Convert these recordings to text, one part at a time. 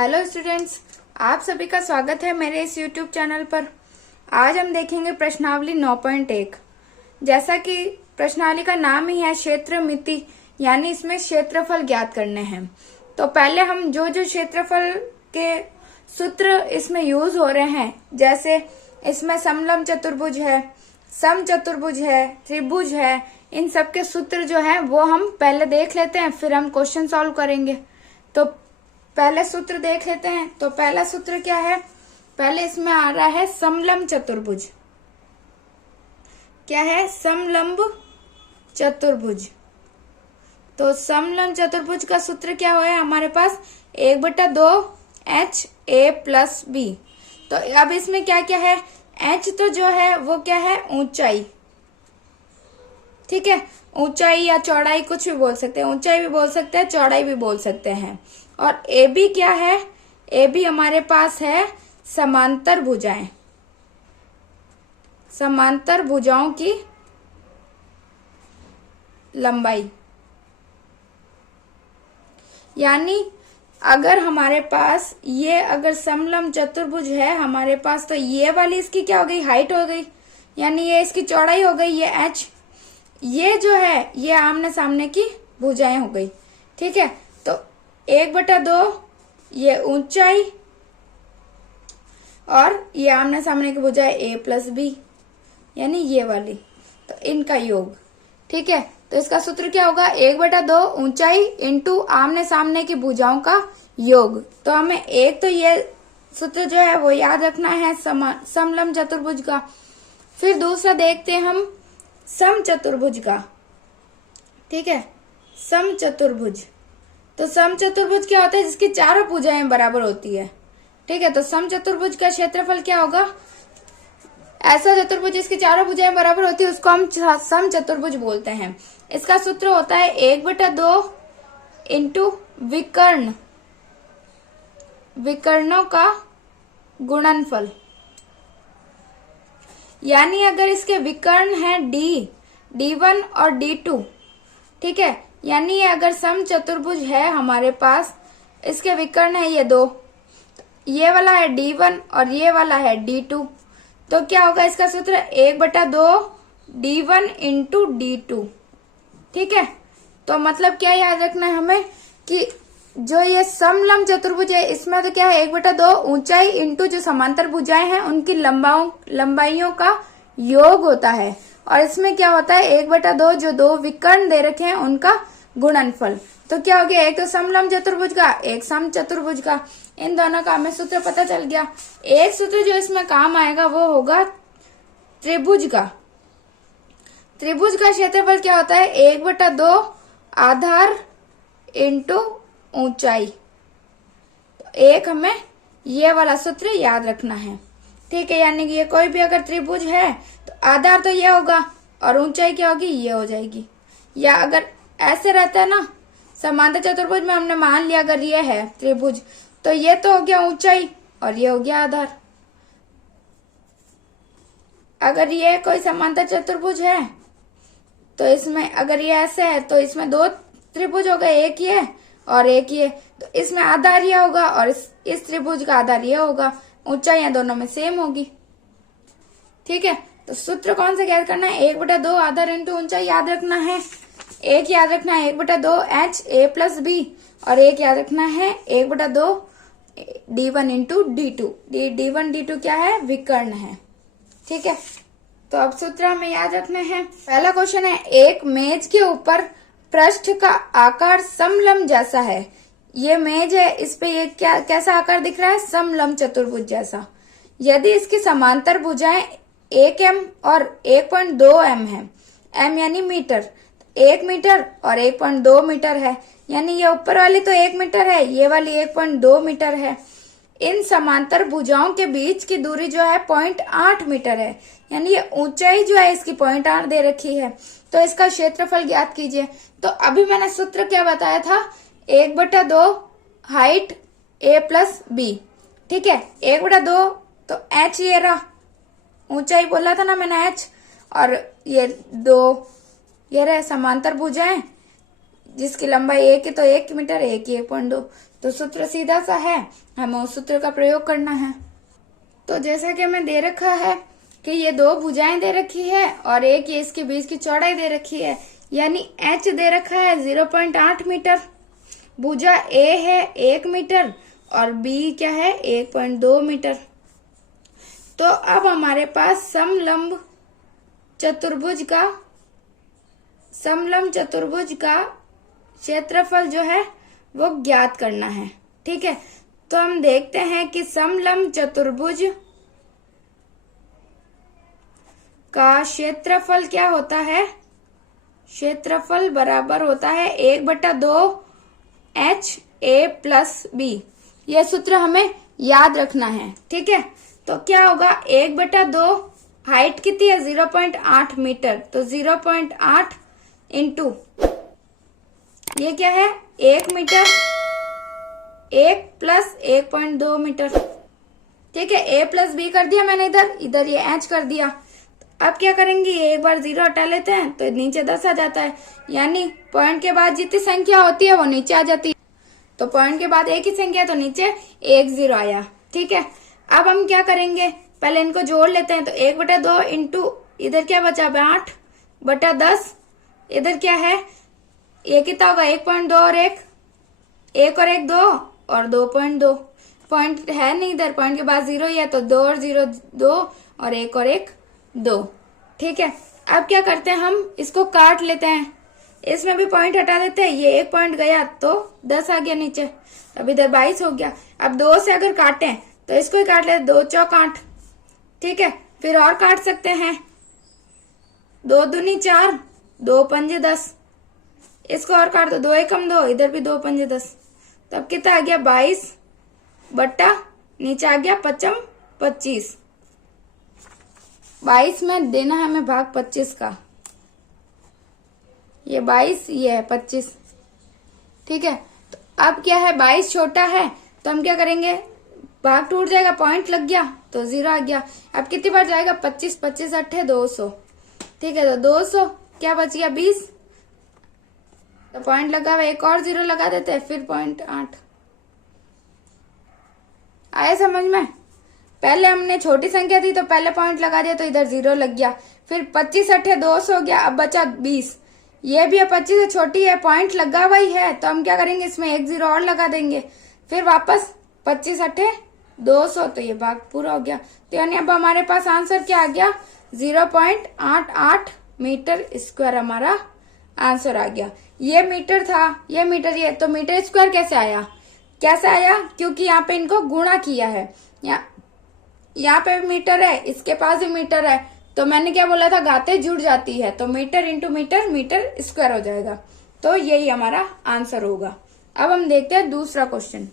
Hello students, आप सभी का स्वागत है मेरे इस यूट्यूब चैनल पर। आज हम देखेंगे प्रश्नावली 9.1। जैसा कि प्रश्नावली का नाम ही है क्षेत्र मिति, यानी इसमें क्षेत्रफल ज्ञात करने हैं। तो पहले हम जो जो क्षेत्रफल के सूत्र इसमें यूज हो रहे हैं, जैसे इसमें समलंब चतुर्भुज है, सम चतुर्भुज है, त्रिभुज है, इन सब के सूत्र जो है वो हम पहले देख लेते हैं, फिर हम क्वेश्चन सॉल्व करेंगे। तो पहले सूत्र देख लेते हैं। तो पहला सूत्र क्या है? पहले इसमें आ रहा है समलंब चतुर्भुज। क्या है? समलंब चतुर्भुज। तो समलंब चतुर्भुज का सूत्र क्या है हमारे पास? 1/2 h a प्लस b। तो अब इसमें क्या क्या है? h तो जो है वो क्या है? ऊंचाई। ठीक है, ऊंचाई या चौड़ाई कुछ भी बोल सकते हैं, ऊंचाई भी बोल सकते हैं, चौड़ाई भी बोल सकते हैं। और ए बी क्या है? ए बी हमारे पास है समांतर भुजाएं, समांतर भुजाओं की लंबाई। यानी अगर हमारे पास ये अगर समलंब चतुर्भुज है हमारे पास, तो ये वाली इसकी क्या हो गई? हाइट हो गई, यानी ये इसकी चौड़ाई हो गई, ये h। ये जो है ये आमने सामने की भुजाएं हो गई। ठीक है, तो 1/2 ये ऊंचाई और ये आमने सामने की भुजाएं a प्लस b, यानी ये वाली, तो इनका योग। ठीक है, तो इसका सूत्र क्या होगा? 1/2 ऊंचाई इंटू आमने सामने की भुजाओं का योग। तो हमें एक तो ये सूत्र जो है वो याद रखना है समलंब चतुर्भुज का। फिर दूसरा देखते हैं हम सम चतुर्भुज का। ठीक है, सम चतुर्भुज। तो सम चतुर्भुज क्या होता है? जिसकी चारों भुजाएं बराबर होती है। ठीक है, तो सम चतुर्भुज का क्षेत्रफल क्या होगा? ऐसा चतुर्भुज जिसकी चारों भुजाएं बराबर होती है उसको हम सम चतुर्भुज बोलते हैं। इसका सूत्र होता है 1/2 इंटू विकर्ण, विकर्णों का गुणनफल। यानी अगर इसके विकर्ण है D1 और D2, ठीक है, यानी ये अगर सम चतुर्भुज है हमारे पास, इसके विकर्ण है ये दो, ये वाला है D1 और ये वाला है D2, तो क्या होगा इसका सूत्र? 1/2 D1 इंटू D2। ठीक है, तो मतलब क्या याद रखना है हमें कि जो ये समलंब चतुर्भुज है इसमें तो क्या है? 1/2 ऊंचाई इंटू जो समांतर भुजाएं हैं उनकी लंबाइयों का योग होता है। और इसमें क्या होता है? 1/2 जो दो विकर्ण दे रखे हैं उनका गुणनफल। तो क्या हो गया? एक तो समलंब चतुर्भुज का, एक सम चतुर्भुज का। इन दोनों का हमें सूत्र पता चल गया। एक सूत्र जो इसमें काम आएगा वो होगा त्रिभुज का। त्रिभुज का क्षेत्रफल क्या होता है? 1/2 आधार इंटू ऊंचाई। तो एक हमें ये वाला सूत्र याद रखना है। ठीक है, यानी कि ये कोई भी अगर त्रिभुज है तो आधार तो ये होगा और ऊंचाई क्या होगी? ये हो जाएगी। या अगर ऐसे रहता है ना समांतर चतुर्भुज में, हमने मान लिया अगर ये है त्रिभुज, तो ये तो हो गया ऊंचाई और ये हो गया आधार। अगर ये कोई समांतर चतुर्भुज है तो इसमें अगर ये ऐसे है तो इसमें दो त्रिभुज हो गए, एक ये और एक ये, तो इसमें आधार ये होगा और इस त्रिभुज का आधार ये होगा। ऊंचाइयां दोनों में सेम होगी। ठीक है, तो सूत्र कौन सा याद करना है? 1/2 आधार इंटू ऊंचाई याद रखना है। एक याद रखना है 1/2 h a प्लस b, और एक याद रखना है 1/2 D1 into D2। D1 D2 क्या है? विकर्ण है। ठीक है, तो अब सूत्र हमें याद रखने हैं। पहला क्वेश्चन है, एक मेज के ऊपर पृष्ठ का आकार समलंब जैसा है। ये मेज है, इस पे ये क्या कैसा आकार दिख रहा है? समलंब चतुर्भुज जैसा। यदि इसकी समांतर भुजाएं 1 m और 1.2 m है, m यानी मीटर, 1 मीटर और 1.2 मीटर है, यानी ये ऊपर वाली तो 1 मीटर है, ये वाली 1.2 मीटर है। इन समांतर भुजाओं के बीच की दूरी जो है 0.8 मीटर है, यानी ये ऊंचाई जो है इसकी 0.8 दे रखी है। तो इसका क्षेत्रफल ज्ञात कीजिए। तो अभी मैंने सूत्र क्या बताया था? 1/2 हाइट a प्लस b। ठीक है, 1/2 तो h ये रहा, ऊंचाई बोला था ना मैंने h, और ये दो ये रहे समांतर भुजाएं जिसकी लंबाई 1 है तो 1 मीटर, 1 1.2, तो सूत्र सीधा सा है, हमें उस सूत्र का प्रयोग करना है। तो जैसा कि हमें दे रखा है कि ये दो भुजाएं दे रखी है और एक ये इसके बीच की चौड़ाई दे रखी है, यानी h दे रखा है 0.8 मीटर, भुजा a है 1 मीटर और b क्या है 1.2 मीटर। तो अब हमारे पास समलंब चतुर्भुज का क्षेत्रफल जो है वो ज्ञात करना है। ठीक है, तो हम देखते हैं कि समलंब चतुर्भुज का क्षेत्रफल क्या होता है। क्षेत्रफल बराबर होता है 1/2 HA + B। यह सूत्र हमें याद रखना है। ठीक है, तो क्या होगा 1/2, हाइट कितनी है 0.8 मीटर, तो 0.8 इंटू ये क्या है 1 मीटर, 1 + 1.2 मीटर। ठीक है, A + B कर दिया मैंने, इधर ये H कर दिया। अब क्या करेंगे, एक बार 0 हटा लेते हैं तो नीचे 10 आ जाता है, यानी पॉइंट के बाद जितनी संख्या होती है वो नीचे आ जाती है। तो पॉइंट के बाद एक ही संख्या, तो नीचे 1 0 आया। ठीक है, अब हम क्या करेंगे, पहले इनको जोड़ लेते हैं। तो 1/2 इंटू इधर क्या बचा 8/10, इधर क्या है ये कितना होगा 1.2 और 1 और 1 2 और 2.2। पॉइंट है नहीं इधर, पॉइंट के बाद 0 ही है, तो 2 और 0 2 और 1 और 1 2। ठीक है, अब क्या करते हैं, हम इसको काट लेते हैं, इसमें भी पॉइंट हटा देते हैं। ये 1 पॉइंट गया तो 10 आ गया नीचे, अब इधर 22 हो गया। अब 2 से अगर काटें तो इसको ही काट लेते, 2 चौक 8। ठीक है, फिर और काट सकते हैं, 2 दूनी 4, 2 पंजे 10, इसको और काट दो, 2 एकम 2, इधर भी 2 पंजे 10, तब कितना आ गया 22 बट्टा नीचे आ गया 5 25। 22 में देना है हमें भाग 25 का, ये 22 ये है 25। ठीक है, तो अब क्या है 22 छोटा है, तो हम क्या करेंगे, भाग टूट जाएगा, पॉइंट लग गया तो 0 आ गया। अब कितनी बार जाएगा 25 25 8 200। ठीक है, तो 200 क्या बच गया 20, तो पॉइंट लगा हुआ, एक और 0 लगा देते हैं, फिर 0.8 आया समझ में। पहले हमने छोटी संख्या थी तो पहले पॉइंट लगा दिया तो इधर 0 लग गया, फिर 25 8 200 हो गया, अब बचा 20, ये भी 25 से छोटी है, पॉइंट लगा हुआ ही है, तो हम क्या करेंगे इसमें 1 0 और लगा देंगे, फिर वापस 25 8 200, तो ये भाग पूरा हो गया। तो यानी अब हमारे पास आंसर क्या आ गया 0.88 मीटर स्क्वायर हमारा आंसर आ गया। ये मीटर था, ये मीटर, ये तो मीटर स्क्वायर कैसे आया, क्योंकि यहाँ पे इनको गुणा किया है, यहाँ पे मीटर है, इसके पास भी मीटर है, तो मैंने क्या बोला था घाते जुड़ जाती है, तो metre into metre metre square हो जाएगा, तो यही हमारा आंसर होगा। अब हम देखते हैं दूसरा क्वेश्चन।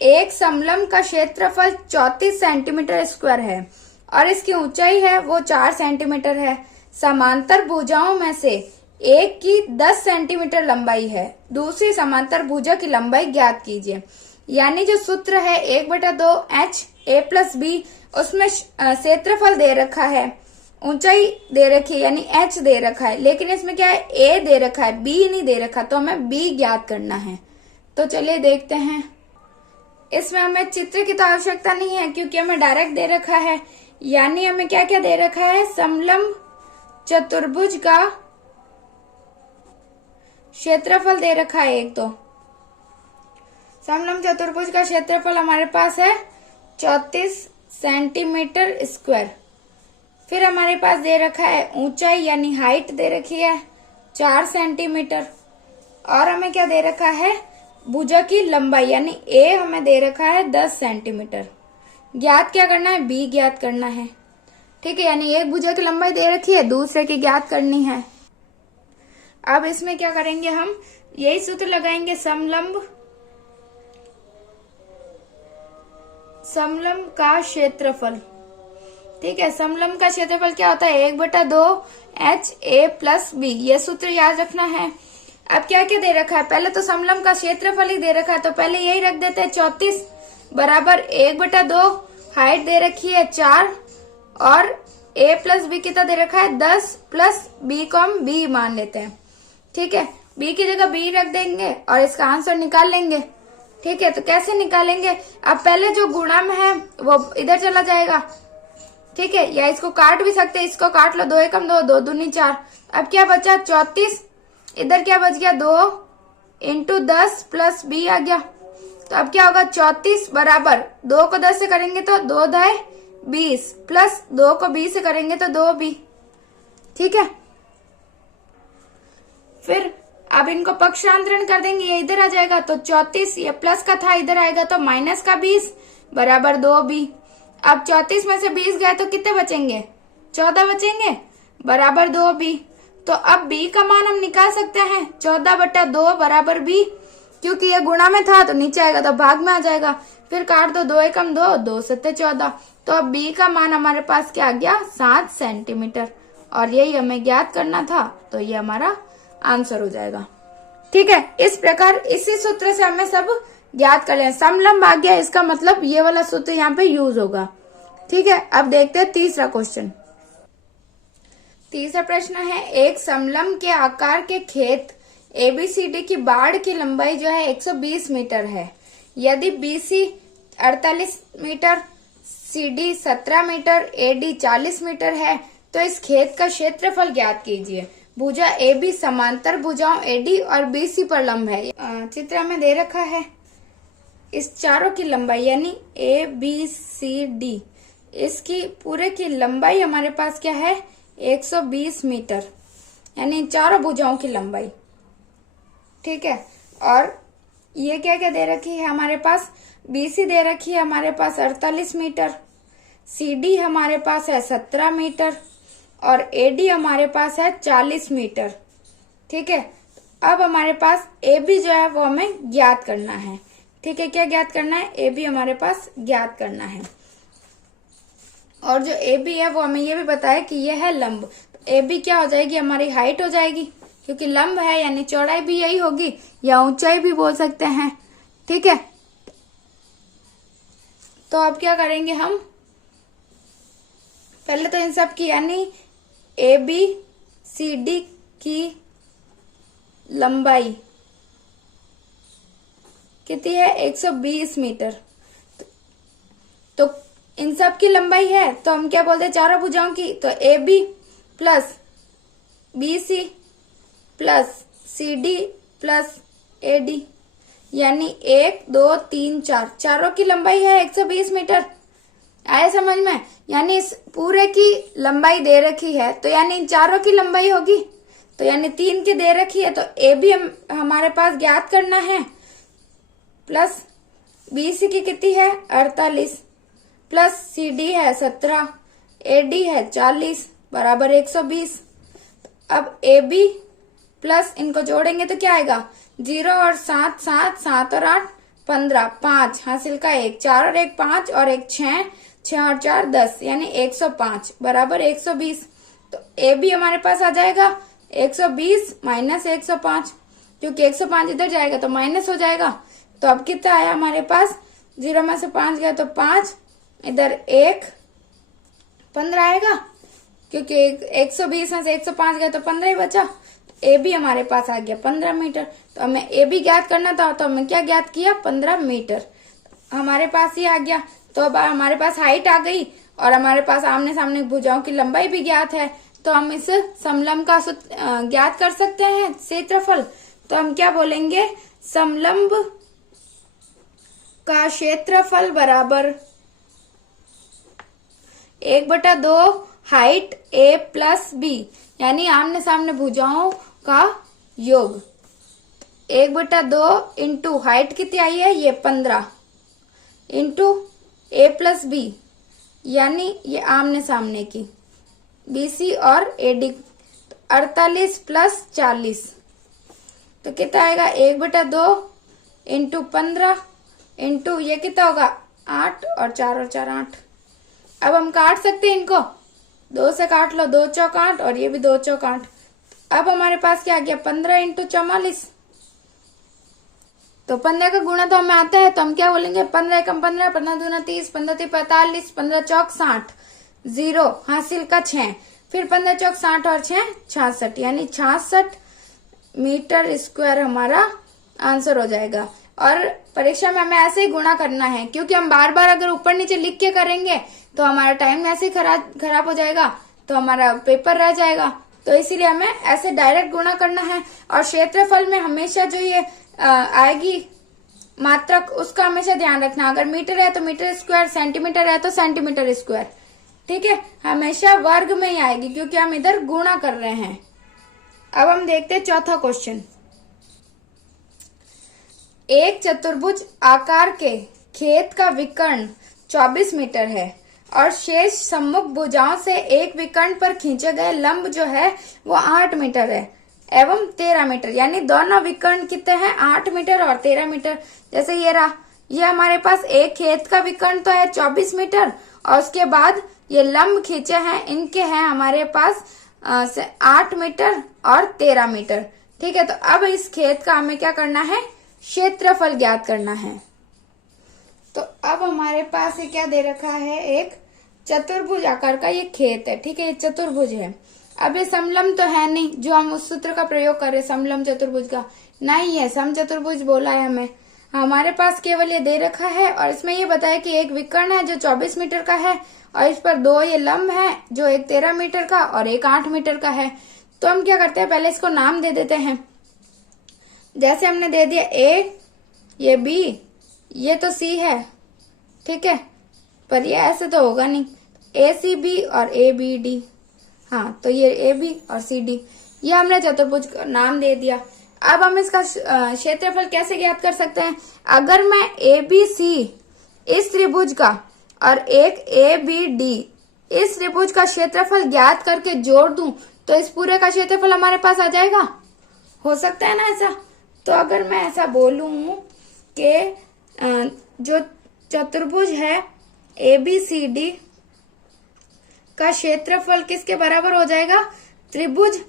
एक समलंब का क्षेत्रफल 34 सेंटीमीटर स्क्वायर है और इसकी ऊंचाई है वो 4 सेंटीमीटर है। समांतर भुजाओं में से एक की 10 सेंटीमीटर लंबाई है, दूसरी समांतर भुजा की लंबाई ज्ञात कीजिए। यानी जो सूत्र है 1/2 HA + B, उसमें क्षेत्रफल दे रखा है, ऊंचाई दे रखी है यानी H दे रखा है, लेकिन इसमें क्या है A दे रखा है, B नहीं दे रखा, तो हमें B ज्ञात करना है। तो चलिए देखते हैं, इसमें हमें चित्र की तो आवश्यकता नहीं है क्योंकि हमें डायरेक्ट दे रखा है, यानी हमें क्या क्या दे रखा है, समलंब चतुर्भुज का क्षेत्रफल दे रखा है। एक तो समलंब चतुर्भुज का क्षेत्रफल हमारे पास है 34 सेंटीमीटर स्क्वायर। फिर हमारे पास दे रखा है ऊंचाई यानी हाइट दे रखी है 4 सेंटीमीटर, और हमें क्या दे रखा है भुजा की लंबाई यानी A हमें दे रखा है 10 सेंटीमीटर। ज्ञात क्या करना है, B ज्ञात करना है। ठीक है, यानी एक भुजा की लंबाई दे रखी है, दूसरे की ज्ञात करनी है। अब इसमें क्या करेंगे, हम यही सूत्र लगाएंगे, समलंब का क्षेत्रफल। ठीक है, समलंब का क्षेत्रफल क्या होता है 1/2 HA + B, ये सूत्र याद रखना है। अब क्या क्या दे रखा है, पहले तो समलंब का क्षेत्रफल ही दे रखा है, तो पहले यही रख देते हैं 34 बराबर 1/2, हाइट दे रखी है 4 और A + B कितना दे रखा है 10 + B को हम B मान लेते हैं। ठीक है, बी की जगह बी रख देंगे और इसका आंसर निकाल लेंगे। ठीक है, तो कैसे निकालेंगे? अब पहले जो गुणा में है वो इधर चला जाएगा। ठीक है, या इसको काट भी सकते हैं, इसको काट लो, 2 एकम 2, 2 दूनी 4। अब क्या बचा? 34। इधर क्या बच गया? 2 इंटू 10 प्लस बी आ गया। तो अब क्या होगा? 34 बराबर 2 को 10 से करेंगे तो 2 दाए 20 प्लस 2 को 20 से करेंगे तो 2 बी। ठीक है, फिर अब इनको पक्षांतरण कर देंगे, ये इधर आ जाएगा तो 34, ये प्लस का था इधर आएगा तो माइनस का 20 बराबर 2 बी। अब 34 में से 20 गए तो कितने बचेंगे? 14 बचेंगे बराबर 2 बी। तो अब बी का मान हम निकाल सकते हैं 14/2 बराबर बी, क्योंकि ये गुणा में था तो नीचे आएगा तो भाग में आ जाएगा। फिर काट दो, 2 एकम 2, 2 सत्ते 14। तो अब बी का मान हमारे पास क्या आ गया? 7 सेंटीमीटर, और यही हमें ज्ञात करना था, तो ये हमारा आंसर हो जाएगा। ठीक है, इस प्रकार इसी सूत्र से हमें सब ज्ञात कर लें। समलंब आ गया, इसका मतलब ये वाला सूत्र यहाँ पे यूज होगा। ठीक है, अब देखते हैं तीसरा क्वेश्चन। तीसरा प्रश्न है, एक समलंब के आकार के खेत ABCD की बाड़ की लंबाई जो है 120 मीटर है। यदि BC 48 metre, CD 17 metre, AD 40 metre है, तो इस खेत का क्षेत्रफल ज्ञात कीजिए। भुजा AB समांतर भुजाओं AD और BC पर लंब है। चित्र में दे रखा है। इस चारों की लंबाई यानी ABCD, इसकी पूरे की लंबाई हमारे पास क्या है? 120 मीटर, यानी चारों भुजाओं की लंबाई। ठीक है, और ये क्या क्या दे रखी है हमारे पास? BC दे रखी है हमारे पास 48 मीटर, CD हमारे पास है 17 मीटर और AD हमारे पास है 40 मीटर। ठीक है, अब हमारे पास AB जो है वो हमें ज्ञात करना है। ठीक है, क्या ज्ञात करना है? AB हमारे पास ज्ञात करना है। और जो AB है वो हमें ये भी बताया कि ये है लंब। तो AB क्या हो जाएगी? हमारी हाइट हो जाएगी, क्योंकि लंब है यानी चौड़ाई भी यही होगी, या ऊंचाई भी बोल सकते हैं। ठीक है, तो अब क्या करेंगे हम? पहले तो इन सब की यानी ABCD की लंबाई कितनी है? 120 मीटर। तो इन सब की लंबाई है तो हम क्या बोलते हैं? चारों भुजाओं की। तो AB plus BC plus CD plus AD, यानी 1 2 3 4, चारों की लंबाई है 120 मीटर। आए समझ में? यानी इस पूरे की लंबाई दे रखी है तो यानी इन चारों की लंबाई होगी, तो यानी 3 की दे रखी है तो AB हमारे पास ज्ञात करना है। प्लस BC की कितनी है? 48 प्लस CD है 17, AD है 40 बराबर 120। अब AB प्लस इनको जोड़ेंगे तो क्या आएगा? 0 और 7 7, 7 और 8 15, 5 हासिल का 1, 4 और 1 5 और 1 6, 6 और 4 10, यानी 105 बराबर 120। तो AB हमारे पास आ जाएगा 120 माइनस 105, क्योंकि 105 इधर जाएगा तो माइनस हो जाएगा। तो अब कितना आया हमारे पास? 0 में से 5 गया तो 5, इधर 1 15 आएगा, क्योंकि 120 में से 105 गया तो 15 ही बचा। तो AB हमारे पास आ गया 15 मीटर। तो हमें AB ज्ञात करना था, तो हमें क्या ज्ञात किया? 15 मीटर हमारे पास ही आ गया। तो अब हमारे पास हाइट आ गई और हमारे पास आमने सामने भुजाओं की लंबाई भी ज्ञात है। तो हम इस समलंब का ज्ञात कर सकते हैं क्षेत्रफल। तो हम क्या बोलेंगे? समलंब का क्षेत्रफल बराबर 1/2 हाइट A प्लस B, यानी आमने सामने भुजाओं का योग। 1/2 इंटू हाइट कितनी आई है? ये 15 इंटू A प्लस B, यानी ये आमने सामने की BC और AD 48 प्लस 40, तो कितना आएगा? 1/2 इंटू 15 इंटू ये कितना होगा? 8 और 4 8। अब हम काट सकते हैं इनको, 2 से काट लो, 2 चौक 8 और ये भी 2 चौक 8। अब हमारे पास क्या आ गया? 15 इंटू 44। तो 15 का गुणा तो हमें आता है, तो हम क्या बोलेंगे? 15 एकम 15, 15 दूना 30, 15 3 45, 15 चौक 60, 0 हासिल का 6, फिर 15 चौक 60 और 6 66, यानी 66 मीटर स्क्वायर हमारा आंसर हो जाएगा। और परीक्षा में हमें ऐसे ही गुणा करना है, क्योंकि हम बार बार अगर ऊपर नीचे लिख के करेंगे तो हमारा टाइम ऐसे ही खराब हो जाएगा, तो हमारा पेपर रह जाएगा। तो इसीलिए हमें ऐसे डायरेक्ट गुणा करना है। और क्षेत्रफल में हमेशा जो ये आएगी मात्रक, उसका हमेशा ध्यान रखना। अगर मीटर है तो मीटर स्क्वायर, सेंटीमीटर है तो सेंटीमीटर स्क्वायर। ठीक है, हमेशा वर्ग में ही आएगी, क्योंकि हम इधर गुणा कर रहे हैं। अब हम देखते हैं चौथा क्वेश्चन। एक चतुर्भुज आकार के खेत का विकर्ण 24 मीटर है और शेष सम्मुख भुजाओं से एक विकर्ण पर खींचे गए लंब जो है वो 8 मीटर है एवं 13 मीटर, यानी दोनों विकर्ण कितने हैं, 8 मीटर और 13 मीटर। जैसे ये रहा, ये हमारे पास एक खेत का विकर्ण तो है 24 मीटर, और उसके बाद ये लंब खींचे हैं, इनके हैं हमारे पास 8 मीटर और 13 मीटर। ठीक है, तो अब इस खेत का हमें क्या करना है, क्षेत्रफल ज्ञात करना है। तो अब हमारे पास ये क्या दे रखा है, एक चतुर्भुज आकार का ये खेत है। ठीक है, ये चतुर्भुज है। अब ये समलंब तो है नहीं, जो हम उस सूत्र का प्रयोग कर रहे हैं समलंब चतुर्भुज का, नहीं है, सम चतुर्भुज बोला है हमें। हमारे पास केवल ये दे रखा है, और इसमें ये बताया कि एक विकर्ण है जो 24 मीटर का है, और इस पर 2 ये लंब है जो एक 13 मीटर का और एक 8 मीटर का है। तो हम क्या करते हैं, पहले इसको नाम दे देते हैं। जैसे हमने दे दिया ए, ये बी, ये तो सी है। ठीक है, पर ये ऐसे तो होगा नहीं, ए सी बी और ए बी डी, हाँ, तो ये ए बी और सी डी, ये हमने चतुर्भुज का नाम दे दिया। अब हम इसका क्षेत्रफल कैसे ज्ञात कर सकते हैं, अगर मैं ए बी सी इस त्रिभुज का और एक ए बी डी इस त्रिभुज का क्षेत्रफल ज्ञात करके जोड़ दूं तो इस पूरे का क्षेत्रफल हमारे पास आ जाएगा। हो सकता है ना ऐसा। तो अगर मैं ऐसा बोलूं कि जो चतुर्भुज है ए बी सी डी का क्षेत्रफल किसके बराबर हो जाएगा, त्रिभुज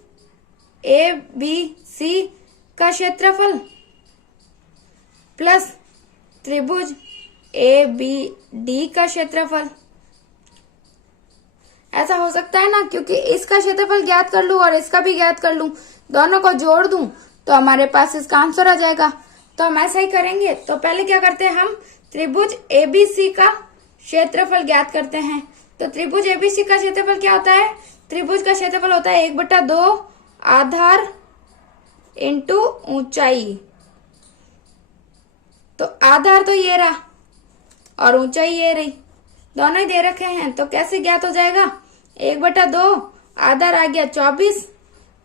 ए बी सी का क्षेत्रफल प्लस त्रिभुज ए बी डी का क्षेत्रफल। ऐसा हो सकता है ना, क्योंकि इसका क्षेत्रफल ज्ञात कर लूं और इसका भी ज्ञात कर लूं, दोनों को जोड़ दूं तो हमारे पास इसका आंसर आ जाएगा। तो हम ऐसा ही करेंगे। तो पहले क्या करते हैं, हम त्रिभुज एबीसी का क्षेत्रफल ज्ञात करते हैं। तो त्रिभुज एबीसी का क्षेत्रफल क्या होता है, त्रिभुज का क्षेत्रफल होता है 1/2 आधार इंटू ऊंचाई। तो आधार तो ये रहा और ऊंचाई ये रही, दोनों ही दे रखे हैं। तो कैसे ज्ञात हो जाएगा, 1/2 आधार आ गया 24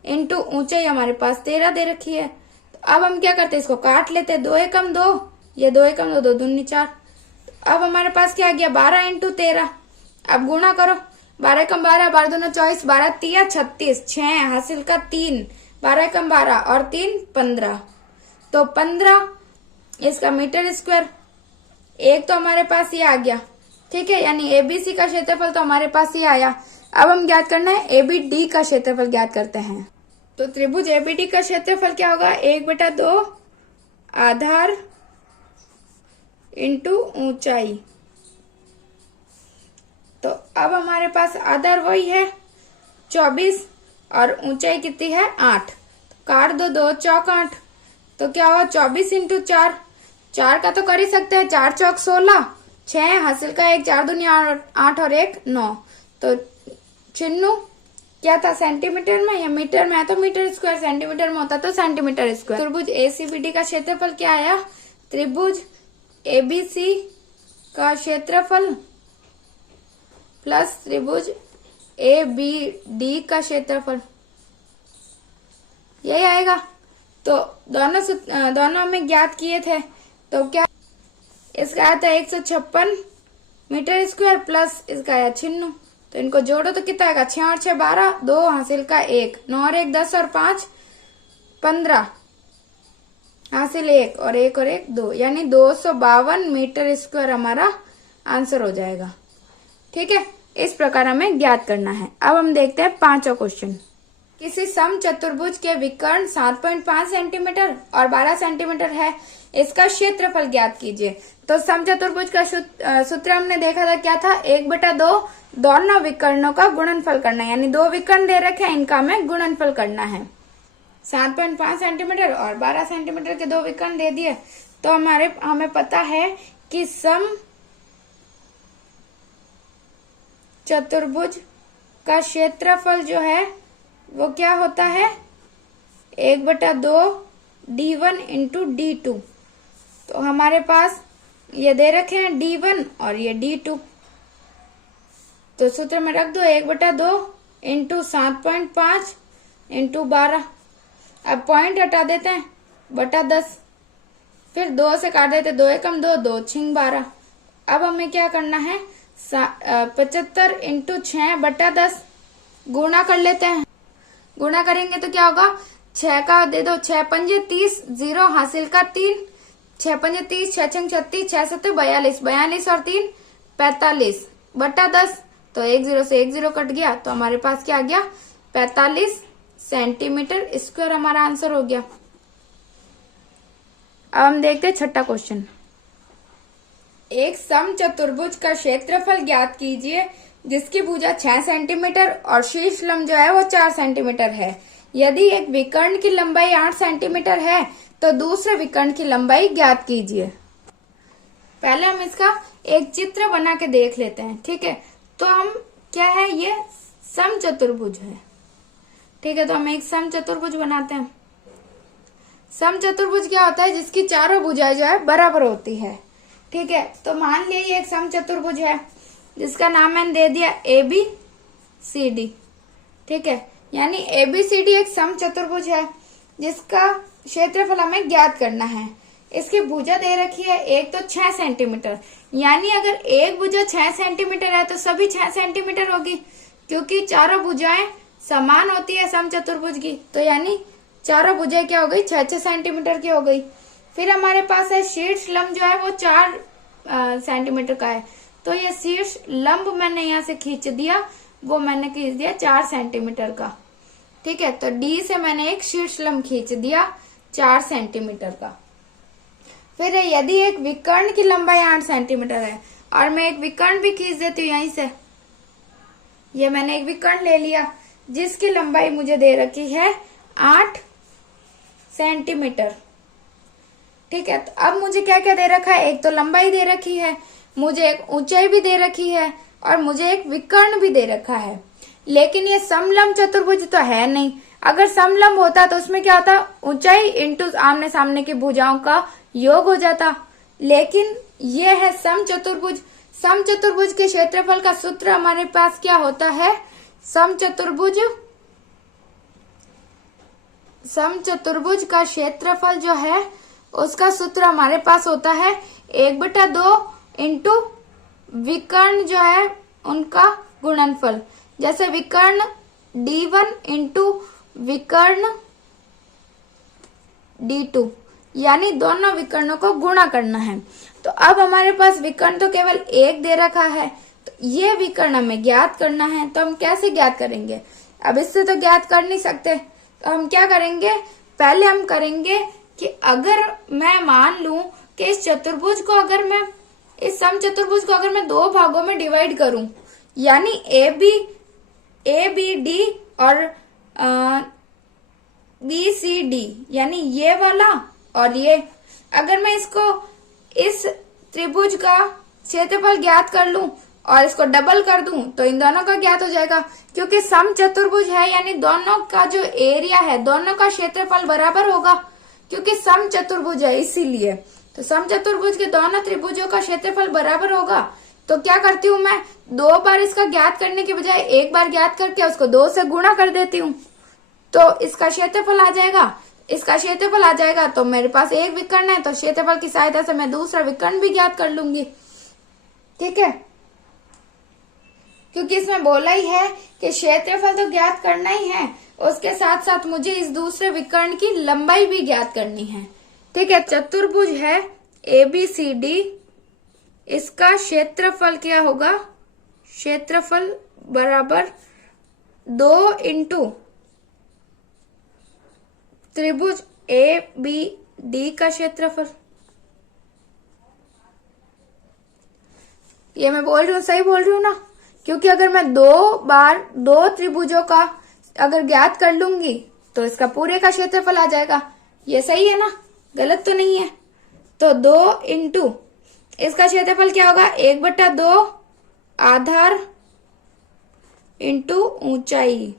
इंटू ऊंचाई हमारे पास 13 दे रखी है। तो अब हम क्या करते हैं, इसको काट लेते हैं, 2 एकम 2, ये 2 एकम 2, 2 दूनी 4। अब हमारे पास क्या आ गया, 12 इंटू 13। अब गुणा करो, 12 एकम 12, 12 दूना 24, 12 तिया 36, 6 हासिल का 3, 12 एकम 12 और 3 15। तो 15 इसका मीटर स्क्वायर। एक तो हमारे पास ये आ गया। ठीक है, यानी एबीसी का क्षेत्रफल तो हमारे पास ये आया। अब हम ज्ञात करना है एबीडी का क्षेत्रफल ज्ञात करते हैं। तो त्रिभुज एबीडी का क्षेत्रफल क्या होगा, 1/2 आधार इंटू ऊंचाई। तो अब हमारे पास आधार वही है 24 और ऊंचाई कितनी है 8। काट दो, 2 चौक 8, तो क्या हुआ 24 इंटू 4, 4 का तो कर ही सकते हैं, 4 चौक 16, 6 हासिल का 1, 4 दूनी 8 और 1 9। तो चिन्नू क्या था, सेंटीमीटर में या मीटर में है तो मीटर स्क्वायर, सेंटीमीटर में होता तो सेंटीमीटर स्क्वायर। त्रिभुज एसीबीडी का क्षेत्रफल क्या आया, त्रिभुज एबीसी का क्षेत्रफल प्लस त्रिभुज एबीडी का क्षेत्रफल, यही आएगा। तो दोनों हमें ज्ञात किए थे। तो क्या इसका आया था 156 मीटर स्क्वायर प्लस इसका आया 96। तो इनको जोड़ो तो कितना आएगा, 6 और 6 12, 2 हासिल का 1, 9 और 1 10 और 5 15 हासिल 1 और 1 और 1 2, यानी 252 मीटर स्क्वायर हमारा आंसर हो जाएगा। ठीक है, इस प्रकार हमें ज्ञात करना है। अब हम देखते हैं 5वां क्वेश्चन। किसी सम चतुर्भुज के विकर्ण 7.5 सेंटीमीटर और 12 सेंटीमीटर है, इसका क्षेत्रफल ज्ञात कीजिए। तो सम चतुर्भुज का सूत्र हमने देखा था, क्या था, 1/2 दोनों विकर्णों का गुणनफल करना है, यानी 2 विकर्ण दे रखे हैं, इनका हमें गुणनफल करना है। 7.5 सेंटीमीटर और 12 सेंटीमीटर के दो विकर्ण दे दिए। तो हमें पता है कि सम चतुर्भुज का क्षेत्रफल जो है वो क्या होता है, 1/2 D1 इंटू D2। तो हमारे पास ये दे रखे हैं D1 और ये D2, तो सूत्र में रख दो 1/2 इंटू 7.5 इंटू 12। अब पॉइंट हटा देते हैं, बटा 10, फिर 2 से काट देते, 2 एकम 2, 2 छिंग 12। अब हमें क्या करना है, 75 इंटू 6/10 गुणा कर लेते हैं। गुणा करेंगे तो क्या होगा, 6 का दे दो, 6 पंजे 30, 0 हासिल का 3, 6 पंजे 30, 6 छंग 36, 6 सत्ते 42, 42 और 3 45 बटा 10। तो 1 0 से 1 0 कट गया, तो हमारे पास क्या आ गया, 45 सेंटीमीटर स्क्वायर हमारा आंसर हो गया। अब हम देखते हैं छठा क्वेश्चन। एक सम चतुर्भुज का क्षेत्रफल ज्ञात कीजिए जिसकी भुजा 6 सेंटीमीटर और शीर्ष लंब जो है वो 4 सेंटीमीटर है। यदि एक विकर्ण की लंबाई 8 सेंटीमीटर है तो दूसरे विकर्ण की लंबाई ज्ञात कीजिए। पहले हम इसका एक चित्र बना के देख लेते हैं, ठीक है। तो हम क्या है, ये सम चतुर्भुज है, ठीक है। तो हम एक सम चतुर्भुज बनाते हैं। सम चतुर्भुज क्या होता है, जिसकी चारों भुजाएं जो है बराबर होती है, ठीक है। तो मान लिया ये एक सम चतुर्भुज है जिसका नाम मैंने दे दिया ABCD, ठीक है। यानी ABCD एक सम चतुर्भुज है जिसका क्षेत्रफल हमें ज्ञात करना है। इसकी भुजा दे रखी है एक तो 6 सेंटीमीटर, यानी अगर एक भुजा 6 सेंटीमीटर है तो सभी 6 सेंटीमीटर होगी, क्योंकि चारों भुजाएं समान होती है सम चतुर्भुज की। तो यानी चारों भुजाएं क्या हो गई, 6-6 सेंटीमीटर की हो गई। फिर हमारे पास है शीर्ष लंब जो है वो 4 सेंटीमीटर का है, तो ये शीर्ष लंब मैंने यहाँ से खींच दिया, वो मैंने खींच दिया 4 सेंटीमीटर का, ठीक है। तो D से मैंने एक शीर्ष लंब खींच दिया 4 सेंटीमीटर का। फिर यदि एक विकर्ण की लंबाई 8 सेंटीमीटर है, और मैं एक विकर्ण भी खींच देती हूँ यहीं से, ये मैंने एक विकर्ण ले लिया जिसकी लंबाई मुझे दे रखी है 8 सेंटीमीटर, ठीक है। तो अब मुझे क्या क्या दे रखा है, एक तो लंबाई दे रखी है, मुझे एक ऊंचाई भी दे रखी है, और मुझे एक विकर्ण भी दे रखा है। लेकिन ये समलंब चतुर्भुज तो है नहीं। अगर समलंब होता तो उसमें क्या होता, ऊंचाई इंटू आमने सामने की भुजाओं का योग हो जाता। लेकिन ये है सम चतुर्भुज। सम चतुर्भुज के क्षेत्रफल का सूत्र हमारे पास क्या होता है, सम चतुर्भुज का क्षेत्रफल जो है उसका सूत्र हमारे पास होता है 1/2 इंटू विकर्ण जो है उनका गुणनफल। जैसे विकर्ण D1 इंटू विकर्ण D2, यानी दोनों विकर्णों को गुणा करना है। तो अब हमारे पास विकर्ण तो केवल एक दे रखा है, तो ये विकर्ण हमें ज्ञात करना है। तो हम कैसे ज्ञात करेंगे, अब इससे तो ज्ञात कर नहीं सकते, तो हम क्या करेंगे, पहले हम करेंगे कि अगर मैं मान लूं कि इस चतुर्भुज को अगर मैं, इस सम चतुर्भुज को अगर मैं 2 भागों में डिवाइड करूं, यानी ABD और BCD, यानी ये वाला और ये, अगर मैं इसको इस त्रिभुज का क्षेत्रफल ज्ञात कर लूं और इसको डबल कर दूं तो इन दोनों का ज्ञात हो जाएगा। क्योंकि सम चतुर्भुज है यानी दोनों का जो एरिया है, दोनों का क्षेत्रफल बराबर होगा, क्योंकि सम चतुर्भुज है इसीलिए। तो सम चतुर्भुज के दोनों त्रिभुजों का क्षेत्रफल बराबर होगा। तो क्या करती हूँ मैं, 2 बार इसका ज्ञात करने के बजाय एक बार ज्ञात करके उसको 2 से गुणा कर देती हूँ, तो इसका क्षेत्रफल आ जाएगा। इसका क्षेत्रफल आ जाएगा तो मेरे पास एक विकर्ण है, तो क्षेत्रफल की सहायता से मैं दूसरा विकर्ण भी ज्ञात कर लूंगी, ठीक है। क्योंकि इसमें बोला ही है कि क्षेत्रफल तो ज्ञात करना ही है, उसके साथ साथ मुझे इस दूसरे विकर्ण की लंबाई भी ज्ञात करनी है, ठीक है। चतुर्भुज है ABCD, इसका क्षेत्रफल क्या होगा, क्षेत्रफल बराबर 2 इंटू त्रिभुज ABD का क्षेत्रफल। ये मैं बोल रही हूँ, सही बोल रही हूँ ना, क्योंकि अगर मैं 2 बार 2 त्रिभुजों का अगर ज्ञात कर लूंगी तो इसका पूरे का क्षेत्रफल आ जाएगा। ये सही है ना, गलत तो नहीं है। तो 2 इंटू इसका क्षेत्रफल क्या होगा, 1/2 आधार इंटू ऊंचाई।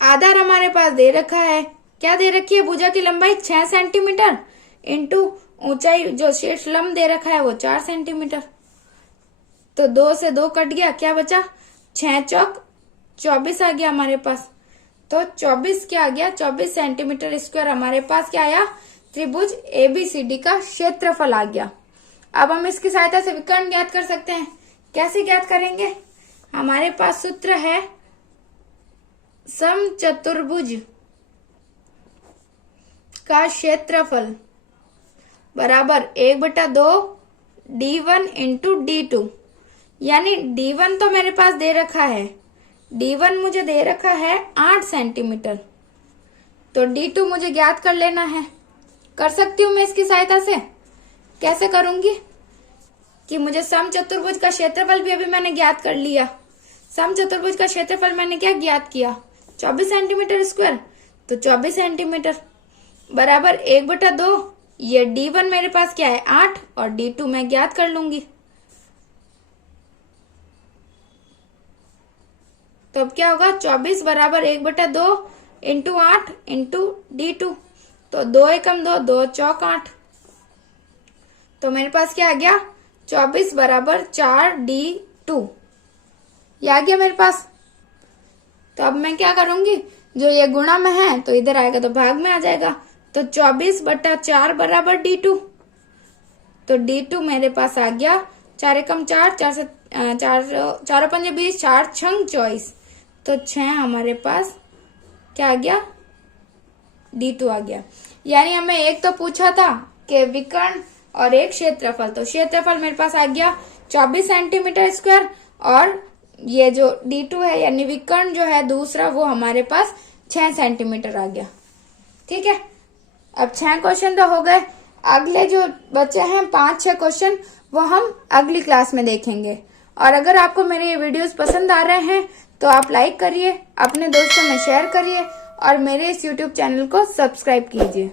आधार हमारे पास दे रखा है, क्या दे रखी है, भुजा की लंबाई 6 सेंटीमीटर इंटू ऊंचाई जो शीर्ष लंब दे रखा है वो 4 सेंटीमीटर। तो 2 से 2 कट गया, क्या बचा, 6 चौक 24 आ गया हमारे पास। तो 24 क्या आ गया, 24 सेंटीमीटर स्क्वायर हमारे पास क्या आया, त्रिभुज ABCD का क्षेत्रफल आ गया। अब हम इसकी सहायता से विकर्ण ज्ञात कर सकते हैं। कैसे ज्ञात करेंगे, हमारे पास सूत्र है समचतुर्भुज का क्षेत्रफल बराबर 1/2 D1 इंटू D2। यानी D1 तो मेरे पास दे रखा है, D1 मुझे दे रखा है 8 सेंटीमीटर, तो D2 मुझे ज्ञात कर लेना है। कर सकती हूँ मैं इसकी सहायता से। कैसे करूंगी कि मुझे समचतुर्भुज का क्षेत्रफल भी अभी मैंने ज्ञात कर लिया। समचतुर्भुज का क्षेत्रफल मैंने क्या ज्ञात किया, 24 सेंटीमीटर स्क्वायर, तो 24 सेंटीमीटर बराबर 1/2, ये D1 मेरे पास क्या है 8 और D2 मैं ज्ञात कर लूंगी। तो अब क्या होगा, 24 बराबर 1/2 इंटू 8 इंटू D2, तो 2 एकम 2, 2 चौक 8, तो मेरे पास क्या आ गया, 24 बराबर 4D2, ये आ गया मेरे पास। तो अब मैं क्या करूंगी, जो ये गुणा में है तो इधर आएगा तो भाग में आ जाएगा, तो 24/4 बराबर D2, तो D2 मेरे पास आ गया 4 एकम 4, 4 पंजे 20, 4 छंग 24, तो 6 हमारे पास क्या आ गया, D2 आ गया। यानी हमें एक तो पूछा था कि विकर्ण और एक क्षेत्रफल, तो क्षेत्रफल मेरे पास आ गया 24 सेंटीमीटर स्क्वायर और ये जो D2 है यानी विकर्ण जो है दूसरा वो हमारे पास 6 सेंटीमीटर आ गया। ठीक है, अब 6 क्वेश्चन तो हो गए। अगले जो बचे हैं 5-6 क्वेश्चन वो हम अगली क्लास में देखेंगे। और अगर आपको मेरे ये वीडियोस पसंद आ रहे हैं तो आप लाइक करिए, अपने दोस्तों में शेयर करिए और मेरे इस YouTube चैनल को सब्सक्राइब कीजिए।